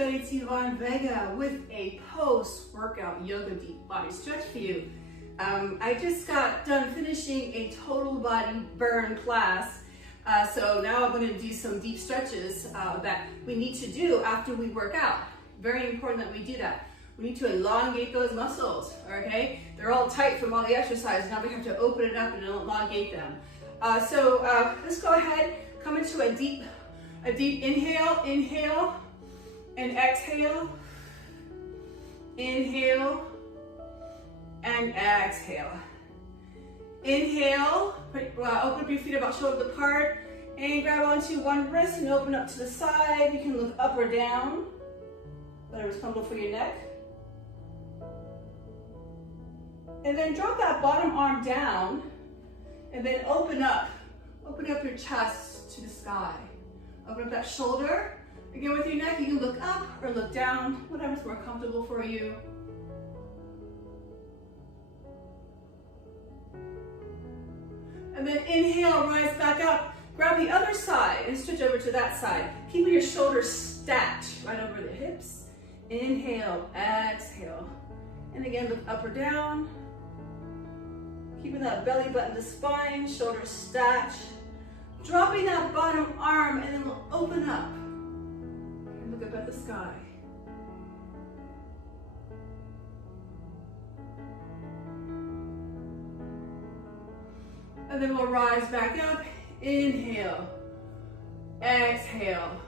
everybody, it's Yvonne Vega with a post-workout yoga deep body stretch for you. I just got done finishing a total body burn class, so now I'm going to do some deep stretches that we need to do after we work out. Very important that we do that. We need to elongate those muscles, okay? They're all tight from all the exercise. Now we have to open it up and elongate them. So let's go ahead, come into a deep inhale, and exhale, inhale, and exhale. Inhale, open up your feet about shoulder apart, and grab onto one wrist and open up to the side. You can look up or down, whatever's comfortable for your neck. And then drop that bottom arm down, and then open up your chest to the sky. Open up that shoulder. Again, with your neck, you can look up or look down, whatever's more comfortable for you. And then inhale, rise back up. Grab the other side and switch over to that side. Keeping your shoulders stacked right over the hips. Inhale, exhale. And again, look up or down. Keeping that belly button to spine, shoulders stacked. Dropping that bottom arm, and then we'll open up and look up at the sky. And then we'll rise back up, inhale, exhale,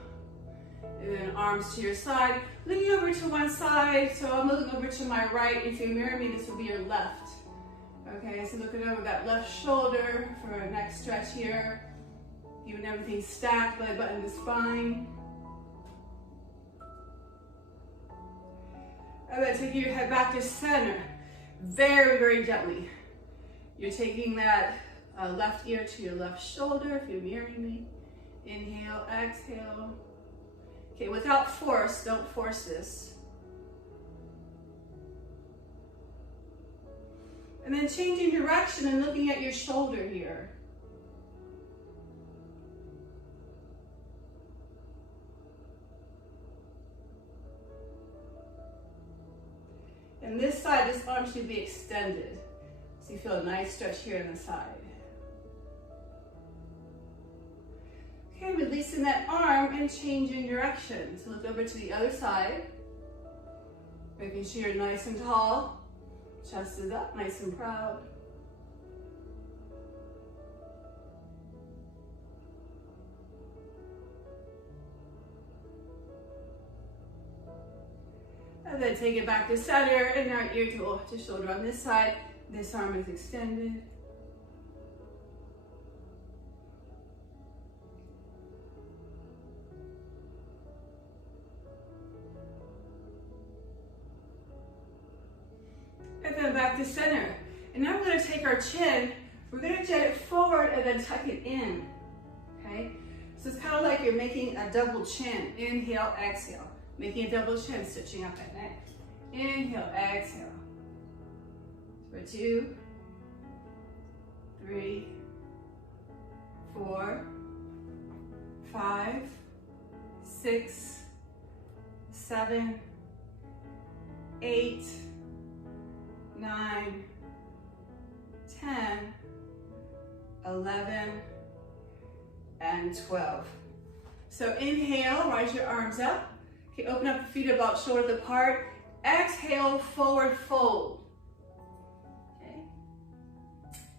and then arms to your side. Looking over to one side, so I'm looking over to my right. If you mirror me, this will be your left. Okay, so looking over that left shoulder for our next stretch here. Keeping everything stacked, belly button to spine. And then taking your head back to center. Very, very gently. You're taking that left ear to your left shoulder if you're mirroring me. Inhale, exhale. Okay, without force, don't force this. And then changing direction and looking at your shoulder here. And this side, this arm should be extended. So you feel a nice stretch here on the side. Okay, releasing that arm and changing direction. So look over to the other side. Making sure you're nice and tall. Chest is up, nice and proud. And then take it back to center, and now ear to shoulder on this side. This arm is extended. And then back to center. And now we're going to take our chin, we're going to jet it forward and then tuck it in. Okay? So it's kind of like you're making a double chin. Inhale, exhale. Making a double chin, stitching up that neck. Inhale, exhale. For 2, 3, 4, 5, 6, 7, 8, 9, 10, 11, and 12. So inhale, rise your arms up. Okay, open up the feet about shoulder apart. Exhale, forward fold. Okay.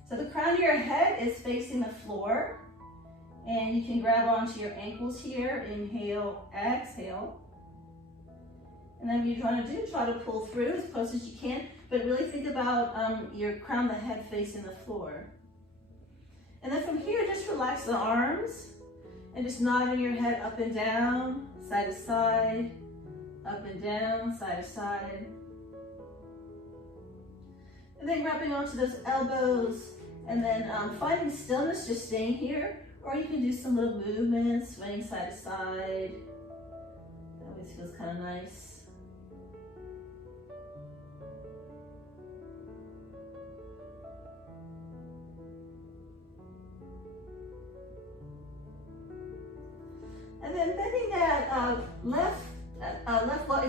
So the crown of your head is facing the floor. And you can grab onto your ankles here. Inhale, exhale. And then what you're trying to do, try to pull through as close as you can. But really think about your crown of the head facing the floor. And then from here, just relax the arms. And just nodding your head up and down, side to side, up and down, side to side. And then grabbing onto those elbows, and then finding stillness, just staying here. Or you can do some little movements, swaying side to side. That always feels kind of nice. And then bending that left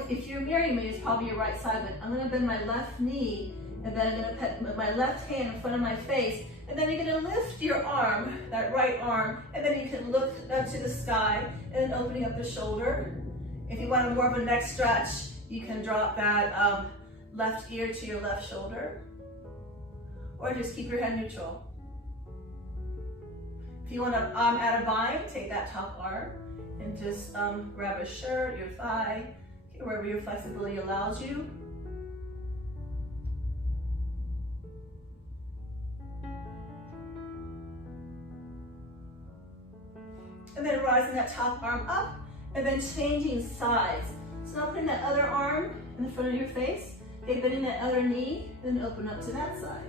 if you're mirroring me, it's probably your right side, but I'm gonna bend my left knee, and then I'm gonna put my left hand in front of my face, and then you're gonna lift your arm, that right arm, and then you can look up to the sky, and then opening up the shoulder. If you want more of a neck stretch, you can drop that left ear to your left shoulder, or just keep your head neutral. If you want to add a bind, take that top arm and just grab a shirt, your thigh, wherever your flexibility allows you. And then rising that top arm up, and then changing sides. So now putting that other arm in front of your face, okay, bending that other knee, then open up to that side.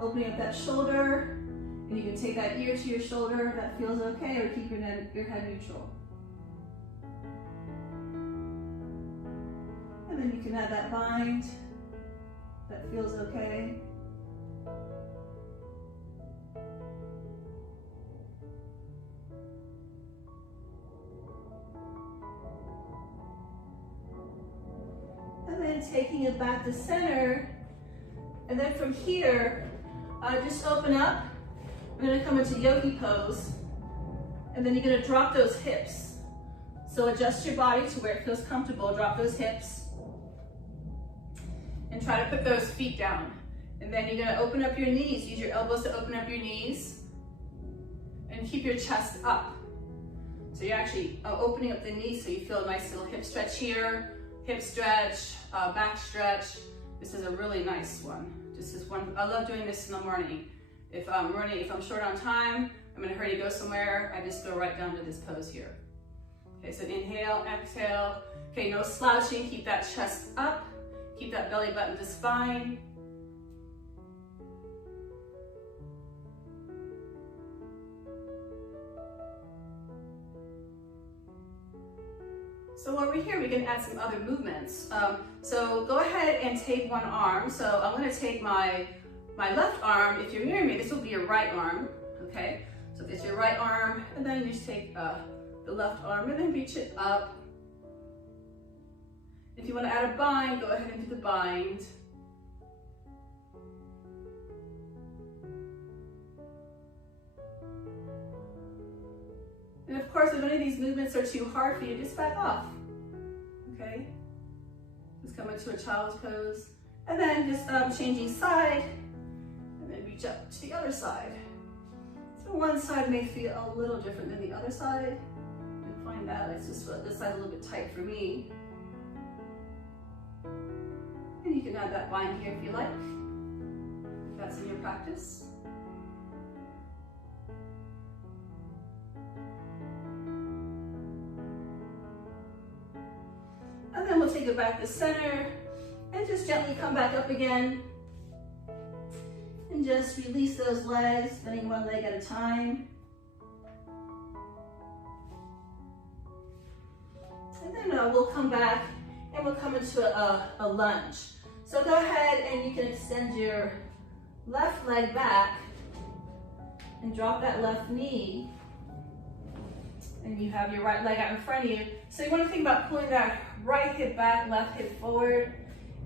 Opening up that shoulder, and you can take that ear to your shoulder if that feels okay, or keep your head neutral. And then you can add that bind, if that feels okay. And then taking it back to center, and then from here, just open up. We're gonna come into yogi pose, and then you're gonna drop those hips. So adjust your body to where it feels comfortable, drop those hips, and try to put those feet down. And then you're gonna open up your knees, use your elbows to open up your knees, and keep your chest up. So you're actually opening up the knees so you feel a nice little hip stretch here, hip stretch, back stretch. This is a really nice one. This is one, I love doing this in the morning. If I'm short on time, I'm in a hurry to go somewhere, I just go right down to this pose here. Okay, so inhale, exhale. Okay, no slouching, keep that chest up, keep that belly button to spine. So while we're here, we can add some other movements. So go ahead and take one arm. So I'm gonna take my left arm. If you're mirroring me, this will be your right arm, okay? So this is your right arm, and then you just take the left arm and then reach it up. If you wanna add a bind, go ahead and do the bind. And of course, if any of these movements are too hard for you, just back off, okay? Just come into a child's pose. And then just changing side, and then reach up to the other side. So one side may feel a little different than the other side. You can find that, it's just this side's a little bit tight for me. And you can add that bind here if you like, if that's in your practice. And then we'll take it back to center and just gently come back up again. And just release those legs, bending one leg at a time. And then we'll come back and we'll come into a lunge. So go ahead and you can extend your left leg back and drop that left knee. And you have your right leg out in front of you. So you want to think about pulling that right hip back, left hip forward.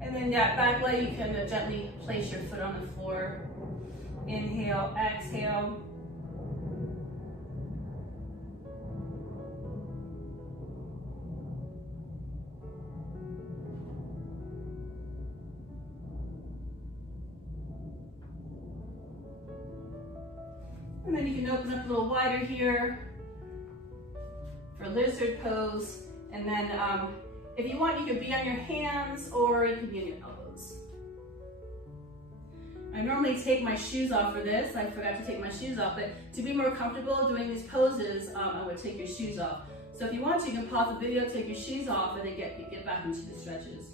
And then that back leg, you can gently place your foot on the floor. Inhale, exhale. And then you can open up a little wider here for lizard pose. And then if you want, you could be on your hands or you could be on your elbows. I normally take my shoes off for this. I forgot to take my shoes off, but to be more comfortable doing these poses, I would take your shoes off. So if you want to, you can pause the video, take your shoes off, and then get back into the stretches.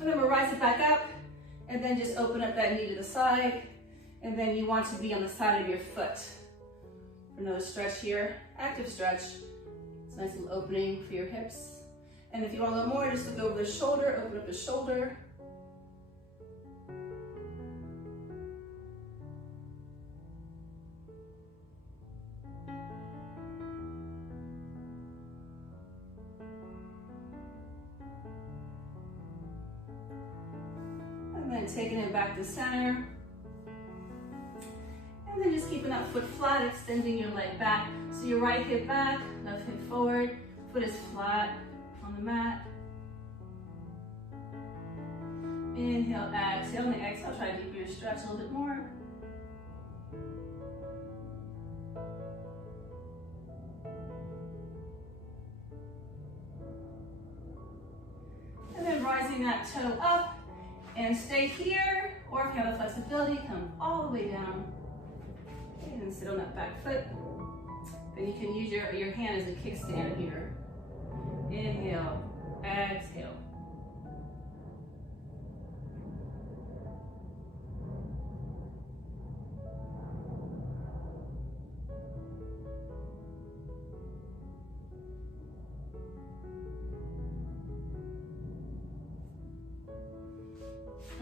And then we'll rise it back up, and then just open up that knee to the side, and then you want to be on the side of your foot. Another stretch here, active stretch. It's a nice little opening for your hips. And if you want a little more, just look over the shoulder, open up the shoulder. then taking it back to center. And then just keeping that foot flat, extending your leg back. So your right hip back, left hip forward, foot is flat on the mat. Inhale, exhale, and exhale, try to deepen your stretch a little bit more. And then rising that toe up and stay here, or if you have the flexibility, come all the way down. Okay, and then sit on that back foot. And you can use your hand as a kickstand here. Inhale, exhale.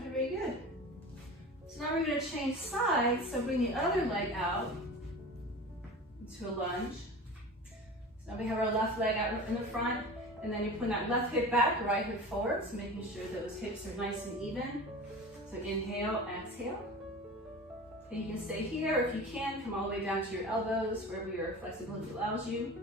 Very good. So now we're going to change sides. So bring the other leg out into a lunge. So now we have our left leg out in the front, and then you put that left hip back, right hip forward, so making sure those hips are nice and even. So inhale, exhale. And you can stay here. If you can, come all the way down to your elbows, wherever your flexibility allows you.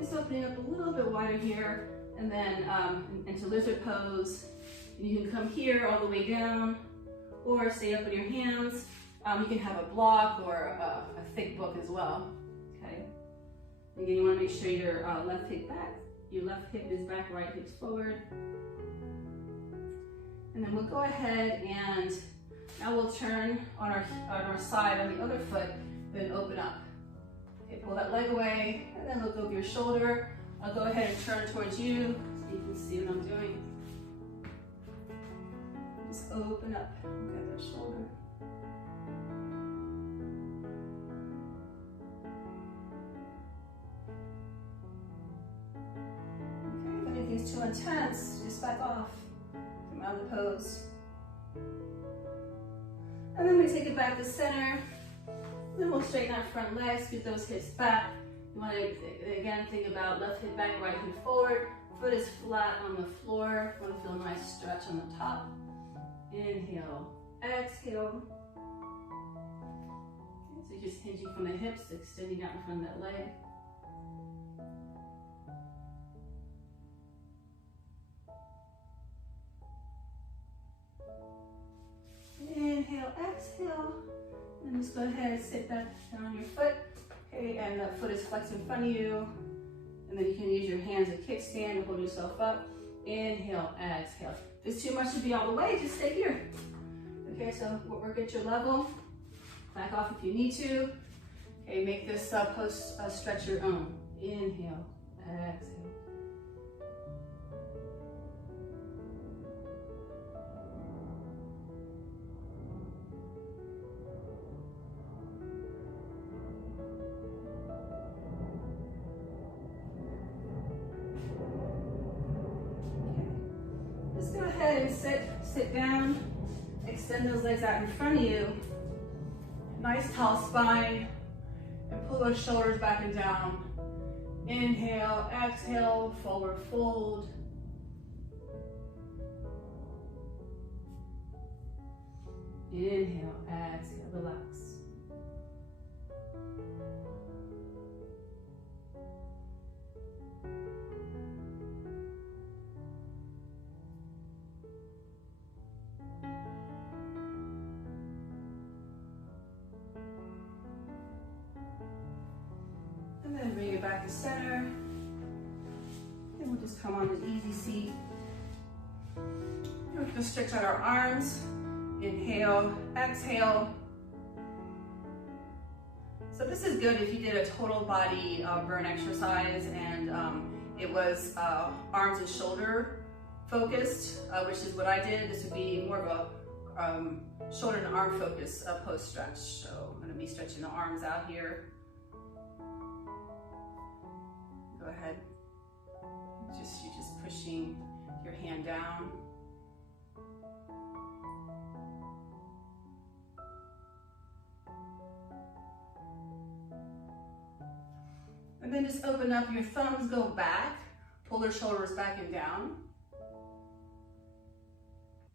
Just opening up a little bit wider here, and then into lizard pose. And you can come here all the way down, or stay up with your hands. You can have a block or a thick book as well. Okay. Again, you want to make sure your left hip back, your left hip is back, right hip's forward. And then we'll go ahead and now we'll turn on our side on the other foot, then open up. Okay, pull that leg away, and then look over your shoulder. I'll go ahead and turn towards you so you can see what I'm doing. Just open up, look at the shoulder. Okay, if anything's too intense, just back off. Come out of the pose. And then we take it back to center. Then we'll straighten our front legs, scoot those hips back. You want to, again, think about left hip back, right hip forward. Foot is flat on the floor. You want to feel a nice stretch on the top. Inhale, exhale. Okay, so you're just hinging from the hips, extending out in front of that leg. Inhale, exhale. And just go ahead and sit back down on your foot. Okay, and that foot is flexed in front of you. And then you can use your hands as a kickstand to hold yourself up. Inhale, exhale. If it's too much to be all the way, just stay here. Okay, so we'll work at your level. Back off if you need to. Okay, make this post stretch your own. Inhale, exhale. Go ahead and sit down, extend those legs out in front of you. Nice tall spine, and pull those shoulders back and down. Inhale, exhale, forward fold. Inhale, exhale, relax. And then bring it back to center. And we'll just come on an easy seat. We're going to stretch out our arms. Inhale, exhale. So this is good if you did a total body burn exercise and it was arms and shoulder focused, which is what I did. This would be more of a shoulder and arm focus post stretch. So I'm going to be stretching the arms out here. Go ahead. You're just pushing your hand down. then just open up, your thumbs go back, pull your shoulders back and down.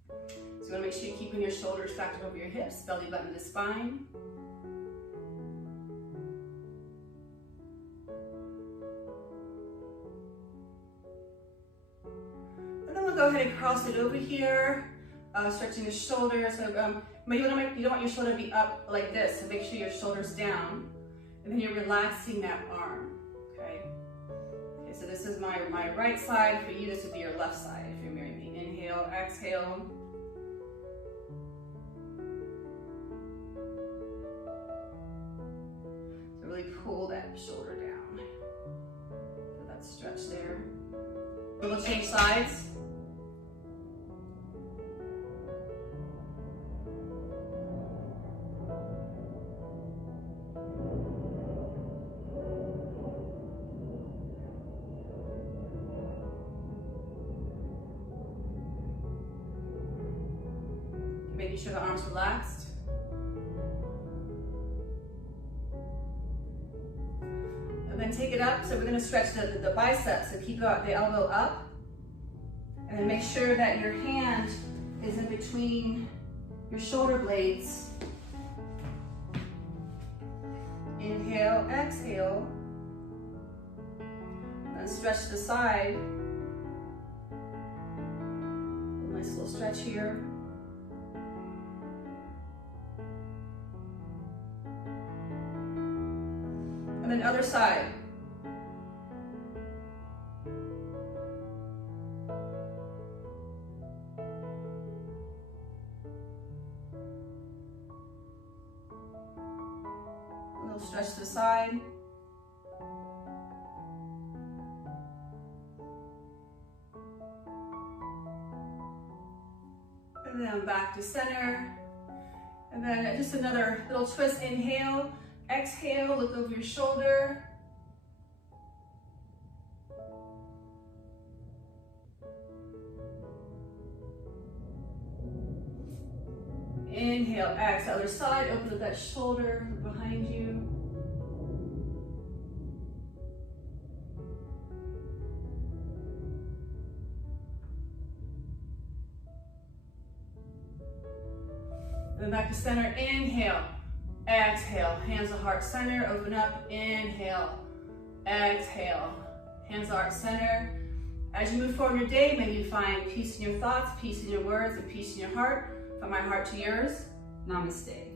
So you wanna make sure you're keeping your shoulders stacked over your hips, belly button to spine. And then we'll go ahead and cross it over here, stretching the shoulders. So, you don't want your shoulder to be up like this, so make sure your shoulder's down. And then you're relaxing that arm, okay? Okay, so this is my right side. For you, this would be your left side if you're mirroring me. Inhale, exhale. So really pull that shoulder down. Feel that stretch there. We'll change sides. Making sure the arms relaxed. And then take it up. So we're gonna stretch the biceps. So keep the elbow up. And then make sure that your hand is in between your shoulder blades. Inhale, exhale. And then stretch the side. Nice little stretch here. And then other side. A little stretch to the side. And then back to center. And then just another little twist. Inhale. Exhale, look over your shoulder. Inhale, exhale, other side, open up that shoulder behind you. And then back to center, inhale. Exhale, hands to heart center, open up, inhale, exhale, hands to heart center. As you move forward in your day, may you find peace in your thoughts, peace in your words, and peace in your heart. From my heart to yours, namaste.